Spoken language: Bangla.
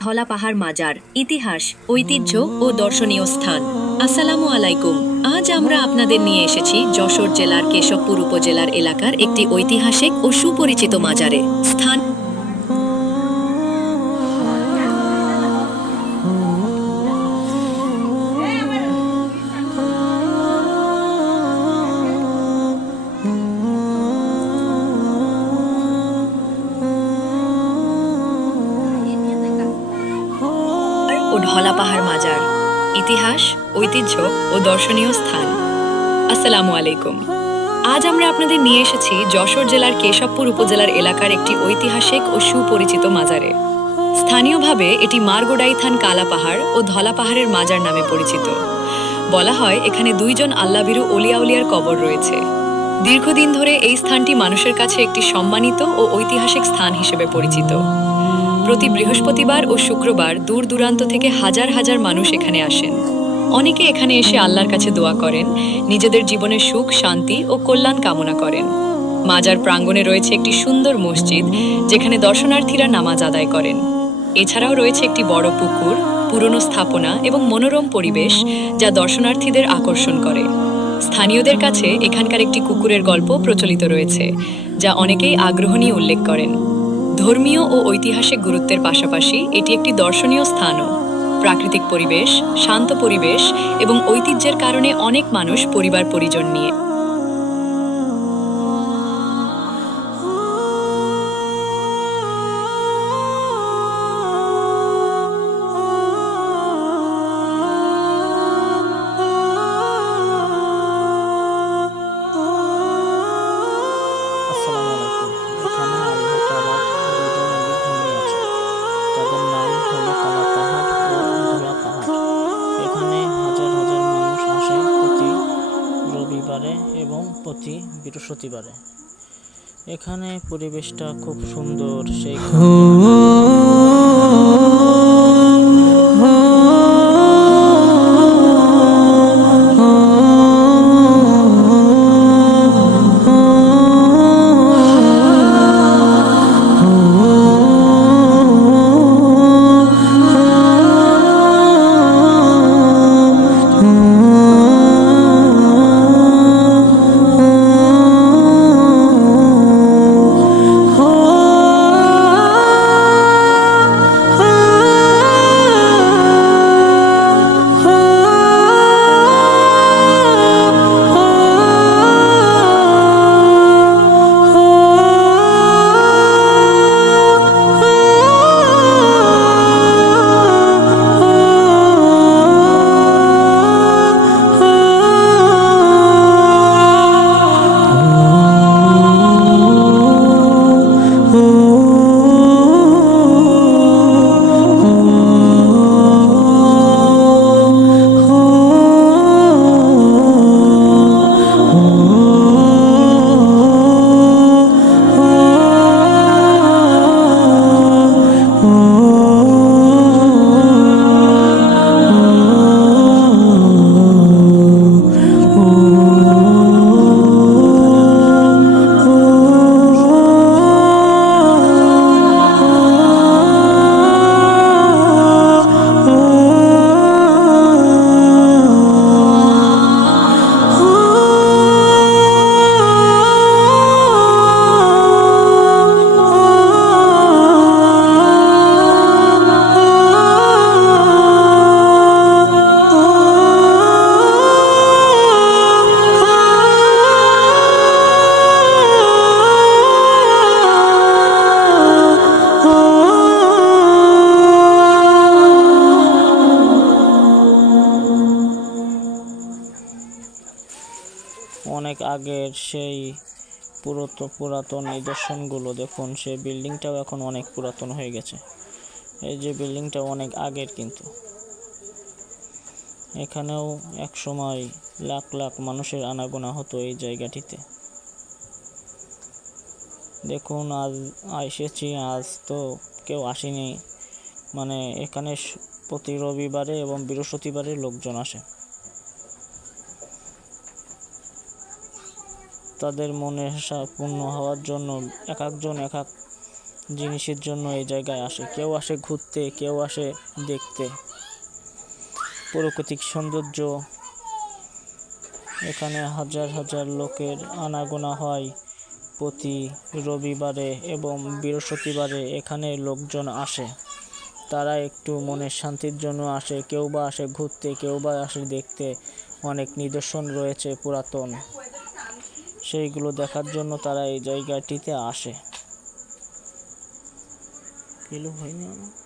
ধলা পাহাড় মাজার ইতিহাস ঐতিহ্য ও দর্শনীয় স্থান। আসসালামু আলাইকুম। আজ আমরা আপনাদের নিয়ে এসেছি যশোর জেলার কেশবপুর উপজেলার এলাকার একটি ঐতিহাসিক ও সুপরিচিত মাজারে। স্থান ও ঢলা পাহাড় মাজার ইতিহাস ঐতিহ্য ও দর্শনীয় স্থান। আসসালামু আলাইকুম। আজ আমরা আপনাদের নিয়ে এসেছি যশোর জেলার কেশবপুর উপজেলার এলাকার একটি ঐতিহাসিক ও সুপরিচিত মাজারে। স্থানীয়ভাবে এটি মারগোডাইথান কালা পাহাড় ও ধলা পাহাড়ের মাজার নামে পরিচিত। বলা হয় এখানে দুইজন আল্লাভীরু অলিয়াউলিয়ার কবর রয়েছে। দীর্ঘদিন ধরে এই স্থানটি মানুষের কাছে একটি সম্মানিত ও ঐতিহাসিক স্থান হিসেবে পরিচিত। প্রতি বৃহস্পতিবার ও শুক্রবার দূর দূরান্ত থেকে হাজার হাজার মানুষ এখানে আসেন। অনেকে এখানে এসে আল্লাহর কাছে দোয়া করেন, নিজেদের জীবনের সুখ শান্তি ও কল্যাণ কামনা করেন। মাজার প্রাঙ্গণে রয়েছে একটি সুন্দর মসজিদ, যেখানে দর্শনার্থীরা নামাজ আদায় করেন। এছাড়াও রয়েছে একটি বড় পুকুর, পুরনো স্থাপনা এবং মনোরম পরিবেশ, যা দর্শনার্থীদের আকর্ষণ করে। স্থানীয়দের কাছে এখানকার একটি কুকুরের গল্প প্রচলিত রয়েছে, যা অনেকেই আগ্রহ নিয়ে উল্লেখ করেন। ধর্মীয় ও ঐতিহাসিক গুরুত্বের পাশাপাশি এটি একটি দর্শনীয় স্থানও। প্রাকৃতিক পরিবেশ, শান্ত পরিবেশ এবং ঐতিহ্যের কারণে অনেক মানুষ পরিবার পরিজন নিয়ে আসসালামু আলাইকুম। এখানে আল্লাহ তাআলার দুজন অলি ঘুমিয়ে আছে, তাদের নাম হলো কালা পাহাড় ও ধলা পাহাড়। এখানে হাজার হাজার মানুষ আসে প্রতি রবিবারে এবং প্রতি বৃহস্পতিবারে। এখানে পরিবেশটা খুব সুন্দর, সেই অনেক আগের সেই পুরাতন নিদর্শনগুলো দেখুন। সেই বিল্ডিংটাও এখন অনেক পুরাতন হয়ে গেছে। এই যে বিল্ডিংটা অনেক আগের, কিন্তু এখানেও এক সময় লাখ লাখ মানুষের আনাগোনা হতো এই জায়গাটিতে। দেখুন আজ এসেছি, আজ তো কেউ আসেনি। মানে এখানে প্রতি রবিবারে এবং বৃহস্পতিবারে লোকজন আসে। তাদের মনের আশা পূর্ণ হওয়ার জন্য এক একজন এক এক জিনিসের জন্য এই জায়গায় আসে। কেউ আসে ঘুরতে, কেউ আসে দেখতে। প্রাকৃতিক সৌন্দর্য, এখানে হাজার হাজার লোকের আনাগোনা হয় প্রতি রবিবারে এবং বৃহস্পতিবারে। এখানে লোকজন আসে, তারা একটু মনের শান্তির জন্য আসে। কেউ বা আসে ঘুরতে, কেউ বা আসে দেখতে। অনেক নিদর্শন রয়েছে পুরাতন, সেইগুলো দেখার জন্য তারা এই জায়গাটিতে আসে। কিলো হয়নি আমার?